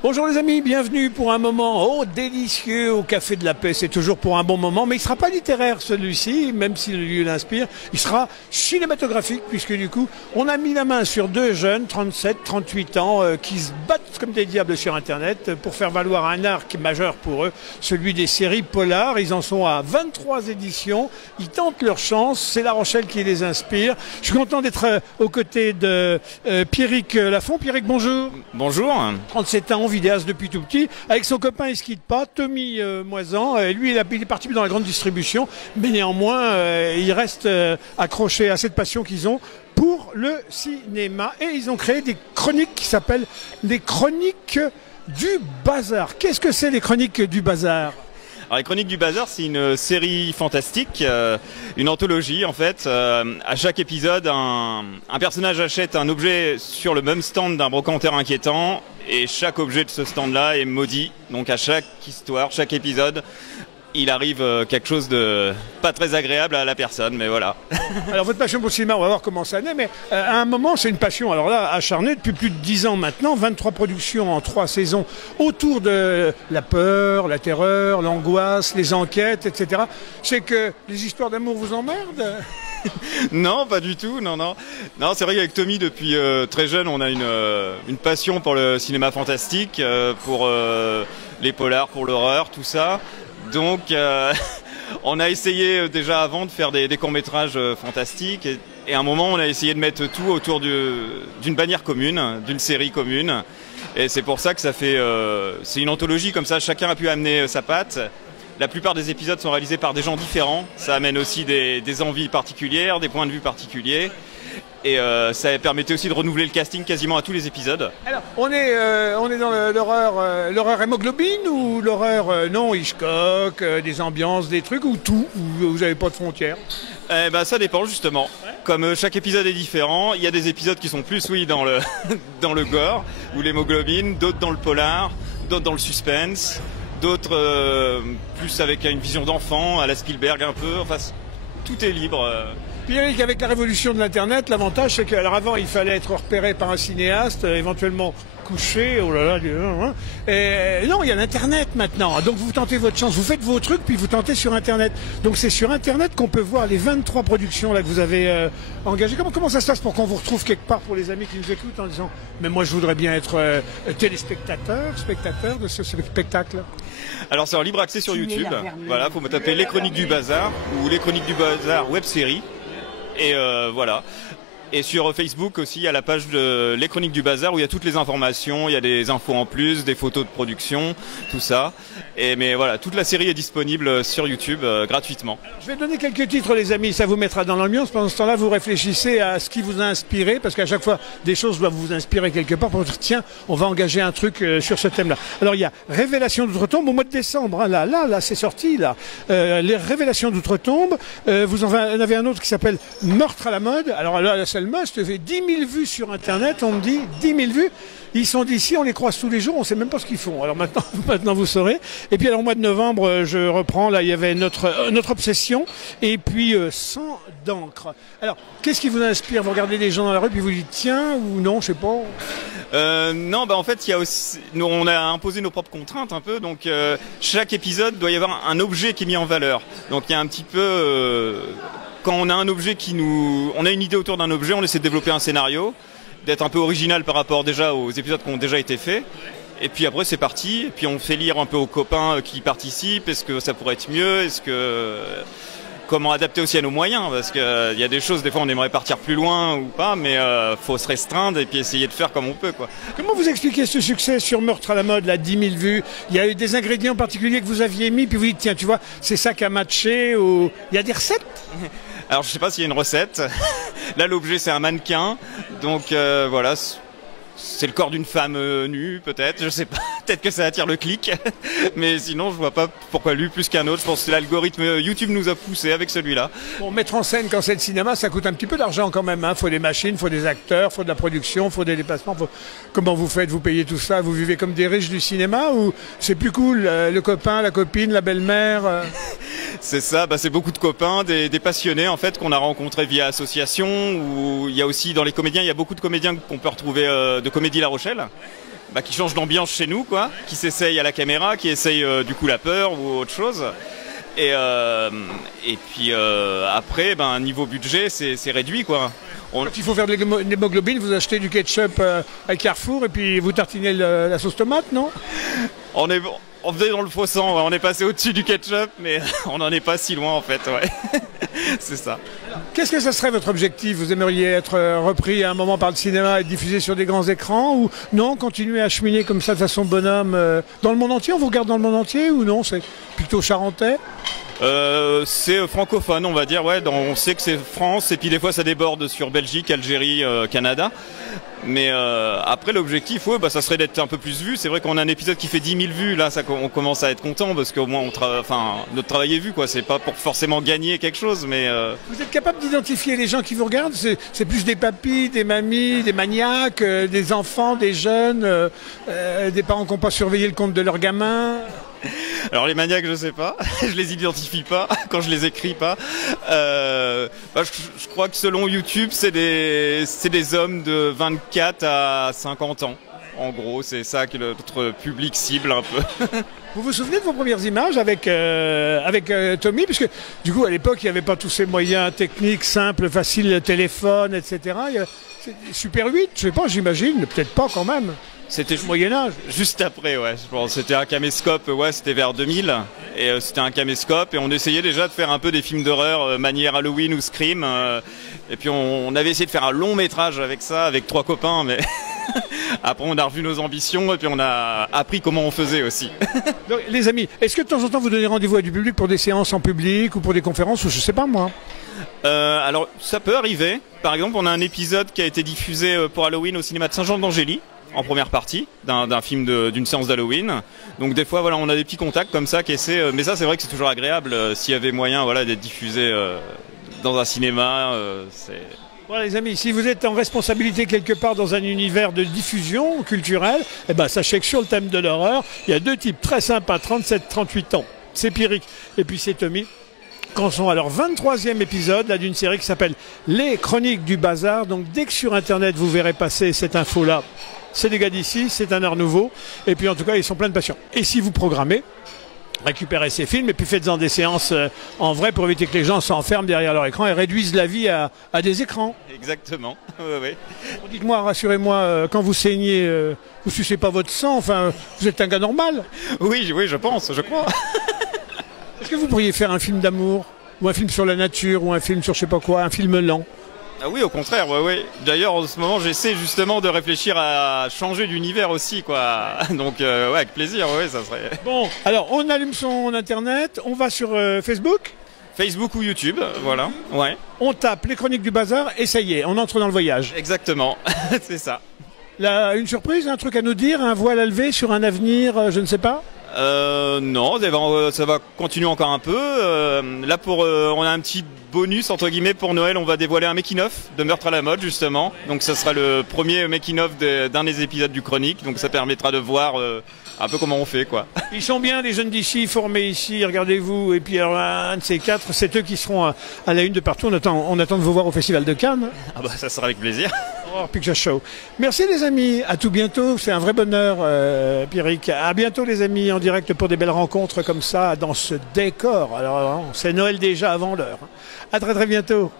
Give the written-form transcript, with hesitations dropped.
Bonjour les amis, bienvenue pour un moment délicieux au Café de la Paix. C'est toujours pour un bon moment, mais il ne sera pas littéraire celui-ci, même si le lieu l'inspire. Il sera cinématographique, puisque du coup, on a mis la main sur deux jeunes, 37, 38 ans, qui se battent comme des diables sur Internet pour faire valoir un art qui est majeur pour eux, celui des séries polars. Ils en sont à 23 éditions, ils tentent leur chance, c'est La Rochelle qui les inspire. Je suis content d'être aux côtés de Pierrick Lafont. Pierrick, bonjour. Bonjour. 37 ans, vidéaste depuis tout petit. Avec son copain, il ne se quitte pas, Tommy Moisan. Lui, il est parti dans la grande distribution, mais néanmoins, il reste accroché à cette passion qu'ils ont pour le cinéma. Et ils ont créé des chroniques qui s'appellent les Chroniques du Bazar. Qu'est-ce que c'est les Chroniques du Bazar ? Alors, les Chroniques du Bazar, c'est une série fantastique, une anthologie en fait. À chaque épisode, un personnage achète un objet sur le même stand d'un brocanteur inquiétant et chaque objet de ce stand-là est maudit. Donc à chaque histoire, chaque épisode, il arrive quelque chose de pas très agréable à la personne, mais voilà. Alors votre passion pour le cinéma, on va voir comment ça naît, mais à un moment c'est une passion, alors là acharnée depuis plus de 10 ans maintenant, 23 productions en 3 saisons autour de la peur, la terreur, l'angoisse, les enquêtes, etc. C'est que les histoires d'amour vous emmerdent ? Non, pas du tout, non. Non, c'est vrai qu'avec Tommy, depuis très jeune, on a une passion pour le cinéma fantastique, pour les polars, pour l'horreur, tout ça. Donc, on a essayé déjà avant de faire des courts-métrages fantastiques et à un moment, on a essayé de mettre tout autour d'une bannière commune, d'une série commune. Et c'est pour ça que ça fait... c'est une anthologie comme ça, chacun a pu amener sa patte. La plupart des épisodes sont réalisés par des gens différents. Ça amène aussi des envies particulières, des points de vue particuliers. Et ça permettait aussi de renouveler le casting quasiment à tous les épisodes. Alors, on est dans l'horreur hémoglobine ou l'horreur non Hitchcock, des ambiances, des trucs ou tout, où vous n'avez pas de frontières? Ça dépend justement. Ouais. Comme chaque épisode est différent, il y a des épisodes qui sont plus dans le dans le gore ou l'hémoglobine, d'autres dans le polar, d'autres dans le suspense, d'autres plus avec une vision d'enfant à la Spielberg un peu. Enfin, tout est libre. Pierrick, avec la révolution de l'Internet, l'avantage c'est qu'avant il fallait être repéré par un cinéaste, éventuellement couché, oh là là, et non, il y a l'Internet maintenant, donc vous tentez votre chance, vous faites vos trucs, puis vous tentez sur Internet. Donc c'est sur Internet qu'on peut voir les 23 productions là que vous avez engagées. Comment ça se passe pour qu'on vous retrouve quelque part pour les amis qui nous écoutent en disant « Mais moi je voudrais bien être spectateur de ce spectacle ». Alors c'est en libre accès sur YouTube, voilà, faut me taper les Chroniques du Bazar ou les Chroniques du Bazar web série. Et voilà. Et sur Facebook aussi, il y a la page de Les Chroniques du Bazar où il y a toutes les informations, il y a des infos en plus, des photos de production, tout ça. Mais voilà, toute la série est disponible sur YouTube gratuitement. Alors, je vais donner quelques titres les amis, ça vous mettra dans l'ambiance. Pendant ce temps-là, vous réfléchissez à ce qui vous a inspiré, parce qu'à chaque fois, des choses doivent vous inspirer quelque part pour dire tiens, on va engager un truc sur ce thème-là. Alors il y a Révélation d'outre-tombe au mois de décembre, hein, là, c'est sorti, là. Les Révélations d'outre-tombe, vous en avez un autre qui s'appelle Meurtre à la mode. Alors là, c'est le must, fait 10 000 vues sur Internet, on me dit 10 000 vues. Ils sont d'ici, on les croise tous les jours, on ne sait même pas ce qu'ils font. Alors maintenant vous saurez. Et puis alors, au mois de novembre, je reprends, là il y avait notre obsession, et puis Sang d'encre. Alors, qu'est-ce qui vous inspire? Vous regardez les gens dans la rue, puis vous dites tiens, ou non, je sais pas. Non, en fait, il y a aussi, on a imposé nos propres contraintes un peu, donc chaque épisode doit y avoir un objet qui est mis en valeur. Donc il y a un petit peu... quand on a un objet on a une idée autour d'un objet, on essaie de développer un scénario, d'être un peu original par rapport déjà aux épisodes qui ont déjà été faits. Et puis après c'est parti, et puis on fait lire un peu aux copains qui participent, est-ce que ça pourrait être mieux, comment adapter aussi à nos moyens, parce qu'il y a des choses, des fois on aimerait partir plus loin ou pas, mais faut se restreindre et puis essayer de faire comme on peut, quoi. Comment vous expliquez ce succès sur Meurtre à la mode, là, 10 000 vues? Il y a eu des ingrédients particuliers que vous aviez mis, puis vous dites tiens, tu vois, c'est ça qui a matché, ou il y a des recettes? Alors je sais pas s'il y a une recette. Là l'objet c'est un mannequin, donc voilà, c'est le corps d'une femme nue peut-être, je sais pas, peut-être que ça attire le clic, mais sinon je vois pas pourquoi lui plus qu'un autre. Je pense que l'algorithme YouTube nous a poussé avec celui-là. Bon, mettre en scène quand c'est le cinéma, ça coûte un petit peu d'argent quand même, hein. Faut des machines, faut des acteurs, faut de la production, faut des déplacements. Comment vous faites? Vous payez tout ça? Vous vivez comme des riches du cinéma ou c'est plus cool, le copain, la copine, la belle-mère C'est ça, c'est beaucoup de copains, des passionnés en fait qu'on a rencontrés via association, ou il y a aussi dans les comédiens, il y a beaucoup de comédiens qu'on peut retrouver de Comédie La Rochelle. qui change d'ambiance chez nous, quoi, qui s'essaye à la caméra, qui essaye du coup la peur ou autre chose. Et puis après, niveau budget, c'est réduit, quoi. Quand il faut faire de l'hémoglobine, vous achetez du ketchup à Carrefour et puis vous tartinez la sauce tomate, non? On faisait dans le faux sang, ouais. On est passé au-dessus du ketchup, mais on n'en est pas si loin en fait, ouais. C'est ça. Qu'est-ce que ça serait votre objectif? Vous aimeriez être repris à un moment par le cinéma et diffusé sur des grands écrans, ou non, continuer à cheminer comme ça de façon bonhomme dans le monde entier? On vous regarde dans le monde entier ou non? C'est plutôt charentais? C'est francophone, on va dire, ouais. On sait que c'est France, et puis des fois ça déborde sur Belgique, Algérie, Canada. Mais après l'objectif, ouais, ça serait d'être un peu plus vu. C'est vrai qu'on a un épisode qui fait 10 000 vues, là on commence à être content parce qu'au moins notre travail est vu, quoi. C'est pas pour forcément gagner quelque chose, mais... Vous êtes capable d'identifier les gens qui vous regardent? C'est plus des papis, des mamies, des maniaques, des enfants, des jeunes, des parents qui n'ont pas surveillé le compte de leurs gamins? Alors les maniaques, je sais pas, je les identifie pas quand je les écris pas. Je crois que selon YouTube, c'est des hommes de 24 à 50 ans. En gros, c'est ça que notre public cible un peu. Vous vous souvenez de vos premières images avec Tommy? Puisque du coup, à l'époque, il n'y avait pas tous ces moyens techniques simples, faciles, le téléphone, etc. Super 8, je sais pas, j'imagine, peut-être pas quand même. C'était le Moyen-Âge. Juste après, ouais. C'était un caméscope, ouais, c'était vers 2000. Et c'était un caméscope. Et on essayait déjà de faire un peu des films d'horreur manière Halloween ou Scream. Et puis on avait essayé de faire un long métrage avec ça, avec 3 copains. Mais après, on a revu nos ambitions et puis on a appris comment on faisait aussi. Donc, les amis, est-ce que de temps en temps vous donnez rendez-vous à du public pour des séances en public ou pour des conférences ou je sais pas moi? Alors, ça peut arriver. Par exemple, on a un épisode qui a été diffusé pour Halloween au cinéma de Saint-Jean-d'Angély, en première partie d'un film d'une séance d'Halloween. Donc des fois, voilà, on a des petits contacts comme ça qui essaient. Mais ça, c'est vrai que c'est toujours agréable s'il y avait moyen, voilà, d'être diffusé dans un cinéma. Voilà les amis, si vous êtes en responsabilité quelque part dans un univers de diffusion culturelle, eh ben, sachez que sur le thème de l'horreur, il y a 2 types très sympas, 37-38 ans. C'est Pierrick et puis c'est Tommy. Quand sont à leur 23e épisode d'une série qui s'appelle Les Chroniques du Bazar. Donc dès que sur Internet vous verrez passer cette info-là, c'est des gars d'ici, c'est un art nouveau. Et puis en tout cas, ils sont pleins de passion. Et si vous programmez, récupérez ces films et puis faites-en des séances en vrai pour éviter que les gens s'enferment derrière leur écran et réduisent la vie à des écrans. Exactement, oui. Dites-moi, rassurez-moi, quand vous saignez, vous sucez pas votre sang, enfin, vous êtes un gars normal? Oui, je pense, je crois. Est-ce que vous pourriez faire un film d'amour, ou un film sur la nature, ou un film sur je sais pas quoi, un film lent? Ah oui, au contraire, ouais. D'ailleurs, en ce moment, j'essaie justement de réfléchir à changer d'univers aussi, quoi. Donc, ouais, avec plaisir, ouais, ça serait... Bon, alors, on allume son Internet, on va sur Facebook? Facebook ou YouTube, voilà, ouais. On tape Les Chroniques du Bazar, et ça y est, on entre dans le voyage. Exactement, c'est ça. Là, une surprise, un truc à nous dire, un voile à lever sur un avenir, je ne sais pas? Non, ça va continuer encore un peu. Là, on a un petit bonus entre guillemets pour Noël. On va dévoiler un making-of de Meurtre à la mode justement. Donc, ça sera le premier making-of d'un des épisodes du Chronique. Donc, ça permettra de voir un peu comment on fait, quoi. Ils sont bien, les jeunes d'ici, formés ici. Regardez-vous. Et puis, alors, un de ces 4, c'est eux qui seront à la une de partout. On attend de vous voir au Festival de Cannes. Ah bah, ça sera avec plaisir. Picture Show. Merci les amis, à tout bientôt, c'est un vrai bonheur Pierrick. À bientôt les amis, en direct pour des belles rencontres comme ça dans ce décor. Alors c'est Noël déjà avant l'heure. À très très bientôt.